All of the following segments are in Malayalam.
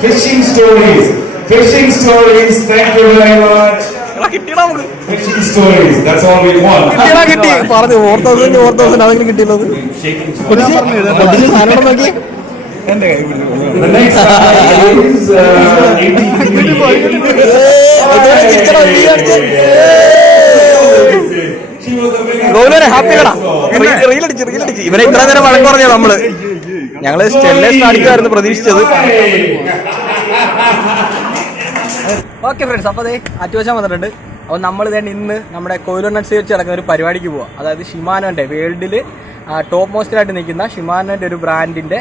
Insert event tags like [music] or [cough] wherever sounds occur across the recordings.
Fishing stories. Fishing stories. Thank you very much. കിട്ടിയടാ നമുക്ക് Fishing stories. That's all we want. കിട്ടിയടാ കിട്ടി പറഞ്ഞു ഓർത്ത ദിവസം ഓർത്ത ദിവസം അതെങ്കിലും കൊച്ചിന് സാധനം നോക്കി The next one ഗൗരവനെ ഹാപ്പി കടാ റീലടിച്ച് റീലടിച്ച് ഇവനെ ഇത്ര നേരം വഴക്ക് പറഞ്ഞാ നമ്മൾ. ഞങ്ങൾ സ്റ്റെല്ലേഷൻ അടിക്കുമായിരുന്നു പ്രതീക്ഷിച്ചത്. ഓക്കെ ഫ്രണ്ട്സ് അപ്പോൾ അതേ അറ്റുവശം വന്നിട്ടുണ്ട്. അപ്പോൾ നമ്മൾ തന്നെ ഇന്ന് നമ്മുടെ കൊയിലോ നട്സ് വെച്ച് നടക്കുന്ന ഒരു പരിപാടിക്ക് പോവാം. അതായത് ഷിമാനോന്റെ വേൾഡിൽ ടോപ്പ് മോസ്റ്റിലായിട്ട് നിൽക്കുന്ന ഷിമാനോന്റെ ഒരു ബ്രാൻഡിന്റെ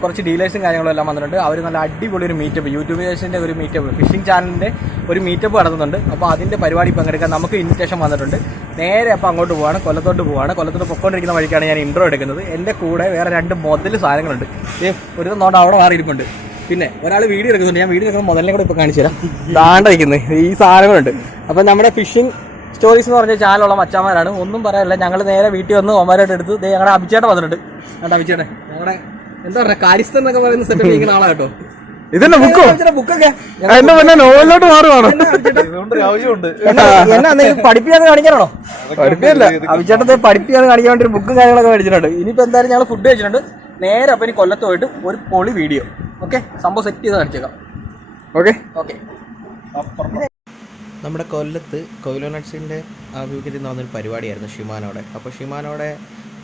കുറച്ച് ഡീലേഴ്സും കാര്യങ്ങളും എല്ലാം വന്നിട്ടുണ്ട്. അവർ നല്ല അടിപൊളി ഒരു മീറ്റപ്പ് യൂട്യൂബേഴ്സിന്റെ ഒരു മീറ്റപ്പ് ഫിഷിംഗ് ചാനലിന്റെ ഒരു മീറ്റപ്പ് നടത്തുന്നുണ്ട്. അപ്പോൾ അതിന്റെ പരിപാടി പങ്കെടുക്കാൻ നമുക്ക് ഇൻവിറ്റേഷൻ വന്നിട്ടുണ്ട്. നേരെ അപ്പോൾ അങ്ങോട്ട് പോവാണ് കൊല്ലത്തോട്ട് പോവാണ്. കൊല്ലത്തോട്ട് പൊക്കോണ്ടിരിക്കുന്ന വഴിക്കാണ് ഞാൻ ഇൻട്രോ എടുക്കുന്നത്. എന്റെ കൂടെ വേറെ രണ്ട് മുതൽ സാധനങ്ങളുണ്ട്. ഏ ഒരു നോട്ട് അവിടെ മാറി ഇരിക്കുന്നുണ്ട് പിന്നെ ഒരാൾ വീഡിയോ എടുക്കുന്നുണ്ട്. ഞാൻ വീഡിയോ എടുക്കുന്ന മുതലിനെ കൂടെ ഇപ്പോൾ കാണിച്ചു തരാം. താണ്ടിരിക്കുന്നത് ഈ സാധനങ്ങളുണ്ട്. അപ്പം നമ്മുടെ ഫിഷിംഗ് സ്റ്റോറീസ് എന്ന് പറഞ്ഞ ചാനലുള്ള മച്ചാമാരാണ് ഒന്നും പറയാനില്ല. ഞങ്ങൾ നേരെ വീട്ടിൽ വന്ന് ഒമാരായിട്ട് എടുത്ത് ഞങ്ങളുടെ അഭിചേട്ടൻ വന്നിട്ടുണ്ട്. ഞങ്ങളുടെ അഭിചേട്ടൻ ഞങ്ങളുടെ എന്താ പറയുക കാര്യസ്ഥൻ എന്നൊക്കെ പറയുന്ന സെറ്റപ്പ് ചെയ്യുന്ന ആളാ കേട്ടോ. ഇതന്നെ ബുക്കോ ബുക്കൊക്കെ എന്റെ പിന്നെ നോവലിലോട്ട് മാറുവാണ്. എന്നാ [laughs] പഠിപ്പിക്കാന്ന് കാണിക്കാനാണോ? പഠിപ്പിയല്ല അഭിചേട്ടത്തെ പഠിപ്പിക്കാന്ന് കാണിക്കാൻ വേണ്ടി ഒരു ബുക്കും കാര്യങ്ങളൊക്കെ മേടിച്ചിട്ടുണ്ട്. ഇനിയിപ്പോ എന്തായാലും ഞങ്ങൾ ഫുഡ് കഴിച്ചിട്ടുണ്ട്. നേരെ അപ്പൊ ഇനി കൊല്ലത്ത് പോയിട്ട് ഒരു പൊളി വീഡിയോ ഓക്കെ സംഭവം സെറ്റ് ചെയ്ത് കാണിച്ചേക്കാം. ഓക്കെ ഓക്കെ നമ്മുടെ കൊല്ലത്ത് കൊയിലോനട്സിന്റെ ആഭിമുഖ്യത്തിൽ നടന്നൊരു പരിപാടിയായിരുന്നു ഷിമാനോടെ. അപ്പോൾ ഷിമാനോടെ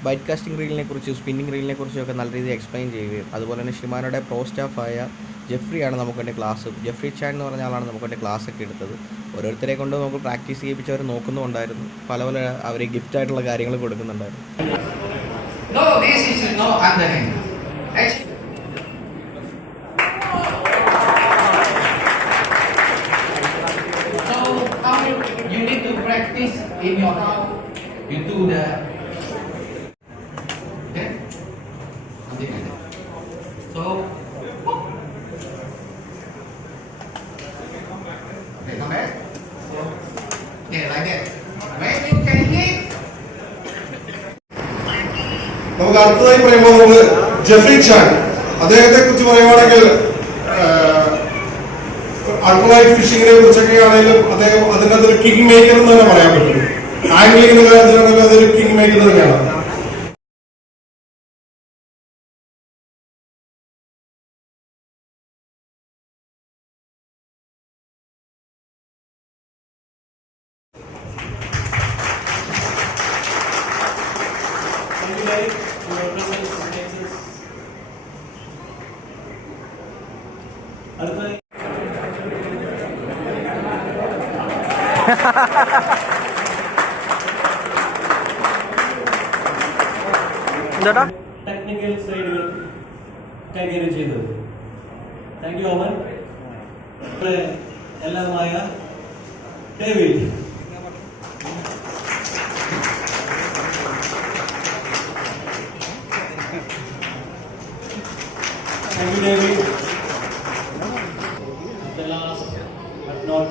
ബൈറ്റ് കാസ്റ്റിംഗ് റീലിനെ കുറിച്ചും സ്പിന്നിങ് റീലിനെ കുറിച്ചും ഒക്കെ നല്ല രീതിയിൽ എക്സ്പ്ലെയിൻ ചെയ്യുകയും അതുപോലെ തന്നെ ഷിമാനോടെ പ്രോ സ്റ്റാഫായ ജെഫ്രിയാണ് നമുക്ക് വേണ്ടി ക്ലാസ്. ജെഫ്രി ചാൻ എന്ന് പറഞ്ഞ ആളാണ് നമുക്ക് വേണ്ടി ക്ലാസ് ഒക്കെ എടുത്തത്. ഓരോരുത്തരെ കൊണ്ട് നമുക്ക് പ്രാക്ടീസ് ചെയ്യിപ്പിച്ച് അവർ നോക്കുന്നുണ്ടായിരുന്നു പല പല അവർ ഗിഫ്റ്റ് ആയിട്ടുള്ള കാര്യങ്ങൾ കൊടുക്കുന്നുണ്ടായിരുന്നു. So നമുക്ക് അടുത്തതായി പറയുമ്പോൾ നമുക്ക് ജെഫ്രി ചാൻ. അദ്ദേഹത്തെ കുറിച്ച് പറയുവാണെങ്കിൽ അൾട്രലൈറ്റ് ഫിഷിങ്ങിനെ കുറിച്ചൊക്കെ ആണെങ്കിലും അദ്ദേഹം അതിനകത്തൊരു കിങ് മേക്കർ എന്ന് തന്നെ പറയാൻ പറ്റും. ആംഗ്ലിംഗ് കാര്യത്തിലാണെങ്കിലും അതൊരു കിങ് മേക്കർ തന്നെയാണ്. എന്താ ടെക്നിക്കൽ സൈഡുകൾ കൈകാര്യം ചെയ്തത്. താങ്ക് യു ഓമൻ എല്ലാമായ David Thank you, David. The last but not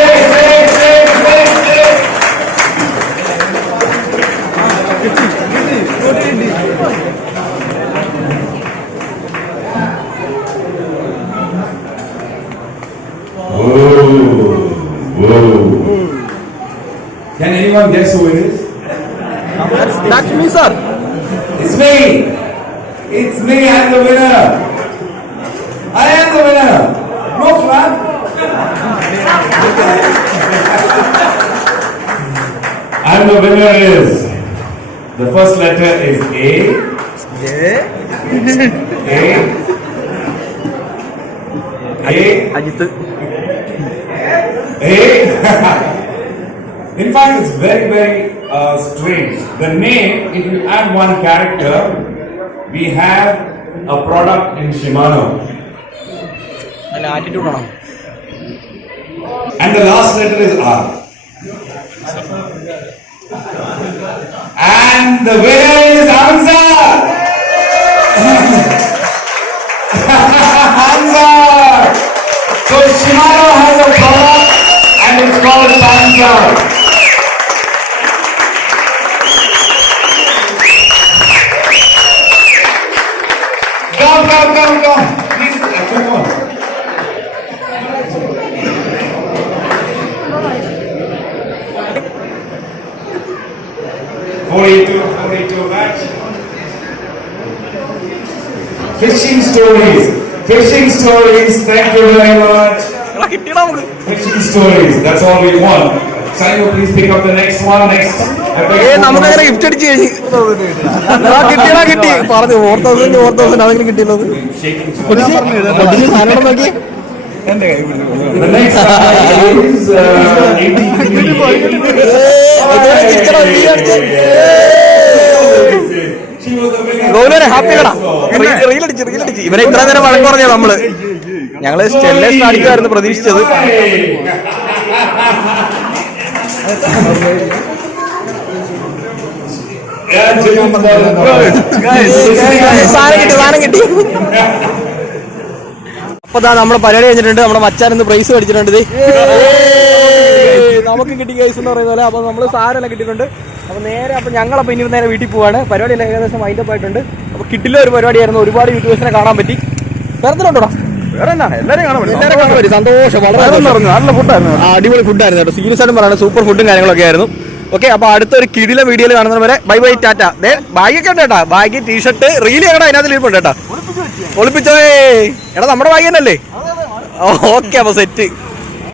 anyone guess who it is? That's, that's me, sir. It's me. It's me. I'm the winner. I am the winner. Look, man. and the winner is the first letter is A. Yeah. A. A. A. [laughs] In fact, it's very, very uh, strange. The name, if you add one character, we have a product in Shimano. And attitude on. And the last letter is R. And the winner is Hamza! [laughs] Hamza! So Shimano has a product and it's called Panzer. Fishing stories, fishing stories. Thank you very much. എടാ കിട്ടിയടാ നമുക്ക് Fishing stories. That's all we want. Sanyo, please pick up the next one. Next. ഏ നമുക്ക് അങ്ങനെ ഗിഫ്റ്റ് അടിച്ച് കഴിഞ്ഞ് കിട്ടിയടാ കിട്ടി പറഞ്ഞു ഫോർ തൗസൻഡ് ഫോർ തൗസൻഡ് അതെങ്കിലും കിട്ടിയുള്ളത്. സാധനം നോക്കി The next one ഗൗരവനെ ഹാപ്പി റീലടിച്ച് റീലടിച്ച് ഇവരെ ഇത്ര നേരം വഴക്ക് പറഞ്ഞ നമ്മൾ. ഞങ്ങൾ സ്റ്റെല്ലേസ് അടിക്കുമായിരുന്നു പ്രതീക്ഷിച്ചത്. സാധനം കിട്ടി സാധനം കിട്ടി. അപ്പൊ ദാ നമ്മുടെ പരിപാടി കഴിഞ്ഞിട്ടുണ്ട്. നമ്മുടെ മച്ചാൻ ഇന്ന് പ്രൈസ് മേടിച്ചിട്ടുണ്ട്! നമുക്ക് കിട്ടി കേസ് എന്ന് പറയുന്ന പോലെ. അപ്പൊ നമ്മൾ സാധനം കിട്ടിയിട്ടുണ്ട്. അപ്പൊ നേരെ അപ്പോൾ ഞങ്ങളപ്പോൾ ഇനി നേരെ വീട്ടിൽ പോവാണ്. പരിപാടി എല്ലാം ഏകദേശം മൈൻഡപ്പ് ആയിട്ടുണ്ട്. അപ്പോൾ കിട്ടില്ല ഒരു പരിപാടിയായിരുന്നു. ഒരുപാട് യൂട്യൂബേഴ്സിനെ കാണാൻ പറ്റി. വേറെന്തുണ്ടോടാ വേറെ കാണാൻ പറ്റും. എല്ലാവരും കാണാൻ പറ്റി. സന്തോഷം. വളരെ നല്ല ഫുഡായിരുന്നു അടിപൊളി ഫുഡായിരുന്നു കേട്ടോ. സീരിയസ് ആയിട്ടും പറയുന്നത് സൂപ്പർ ഫുഡും കാര്യങ്ങളൊക്കെ ആയിരുന്നു. ഓക്കെ അപ്പൊ അടുത്തൊരു കിടില വീഡിയോയിൽ കാണുന്നവരെ ബൈ ബൈ ടാറ്റ. ദേ ബാഗൊക്കെ ഉണ്ട് കേട്ടാ. ബാഗ് ടീഷർട്ട് റീൽ ഞങ്ങളുടെ അതിനകത്ത് ഇരിപ്പുണ്ട് കേട്ടാ. ഒളിപ്പിച്ചോ എടാ നമ്മുടെ ബാഗ് തന്നെയല്ലേ? ഓക്കെ അപ്പൊ സെറ്റ്